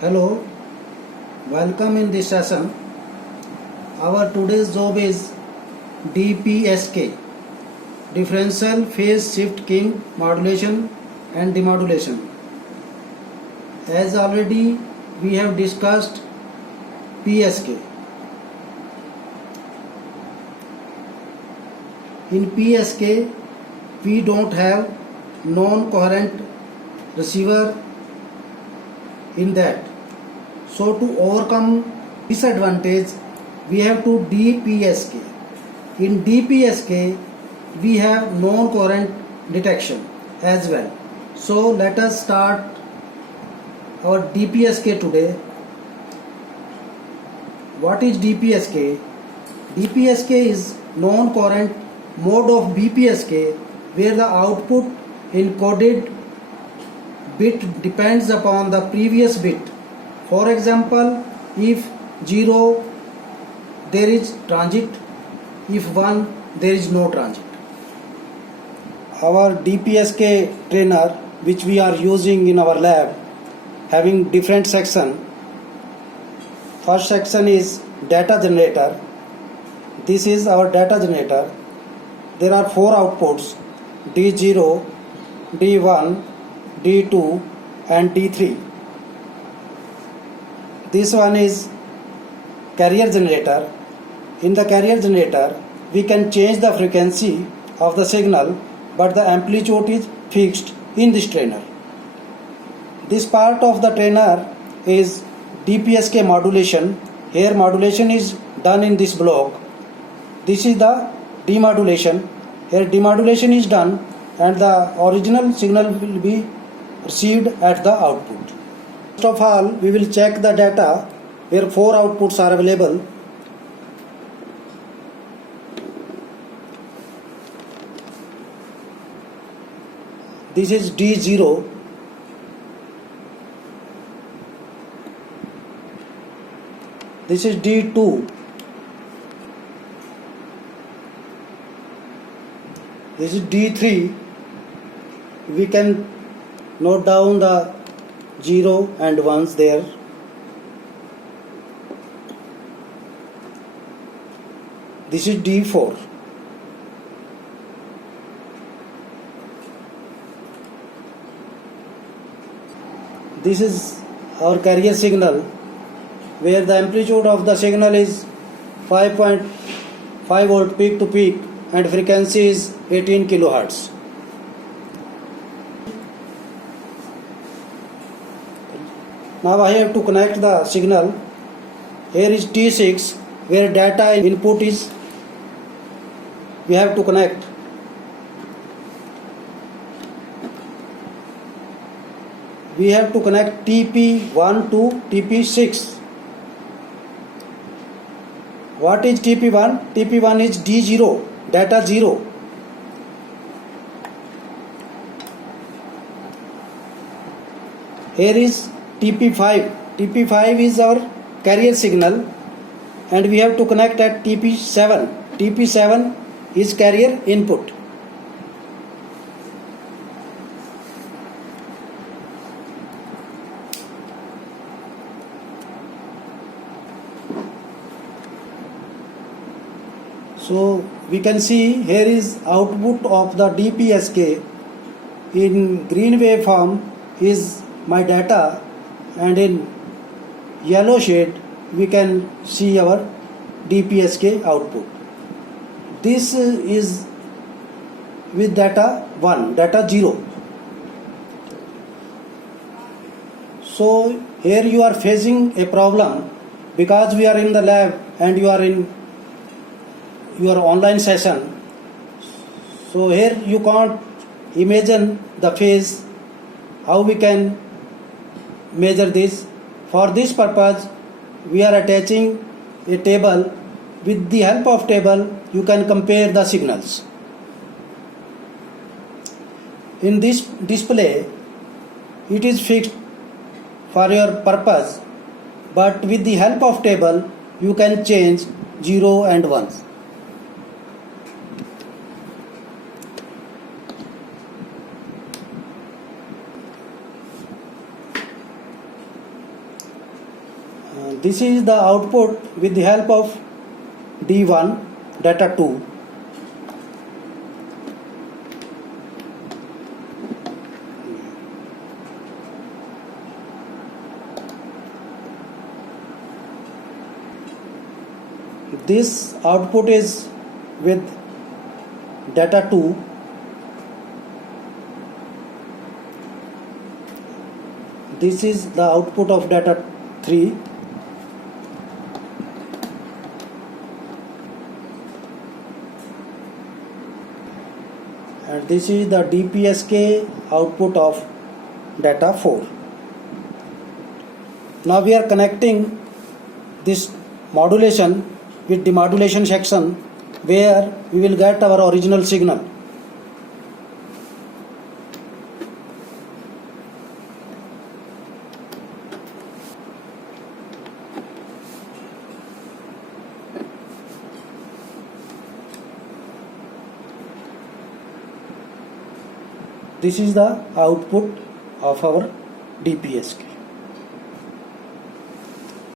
Hello, welcome in this session. Our today's job is DPSK, differential phase shift keying modulation and demodulation. As already we have discussed PSK. In PSK we don't have non-coherent receiver in that. So to overcome disadvantage, we have to DPSK. In DPSK, we have non-coherent detection as well. So let us start our DPSK today. What is DPSK? DPSK is non-coherent mode of BPSK where the output encoded bit depends upon the previous bit. For example, if 0 there is transit, if 1 there is no transit. Our DPSK trainer which we are using in our lab having different section. First section is data generator. This is our data generator. There are 4 outputs D0, D1, D2 and D3. This one is carrier generator. In the carrier generator, we can change the frequency of the signal, but the amplitude is fixed in this trainer. This part of the trainer is DPSK modulation. Here modulation is done in this block. This is the demodulation. Here demodulation is done and the original signal will be received at the output. First of all, we will check the data where 4 outputs are available. This is D0. This is D2. This is D3. We can note down the 0 and 1s there. This is D4. This is our carrier signal where the amplitude of the signal is 5.5 volt peak to peak and frequency is 18 kilohertz. Now I have to connect the signal. Here is T6 where data input is. We have to connect. We have to connect TP1 to TP6. What is TP1? TP1 is D0, data 0. Here is TP5. TP5 is our carrier signal and we have to connect at TP7. TP7 is carrier input. So we can see here is output of the DPSK. In green waveform is my data and in yellow shade we can see our DPSK output. This is with data 1, data 0. So here you are facing a problem because we are in the lab and you are in your online session. So here you can't imagine the phase, how we can measure this. For this purpose we are attaching a table. With the help of table you can compare the signals. In this display it is fixed for your purpose, but with the help of table you can change 0 and 1s. This is the output with the help of D1 data 2. This output is with data 2. This is the output of data 3. And this is the DPSK output of data 4. Now we are connecting this modulation with demodulation section where we will get our original signal. This is the output of our DPSK.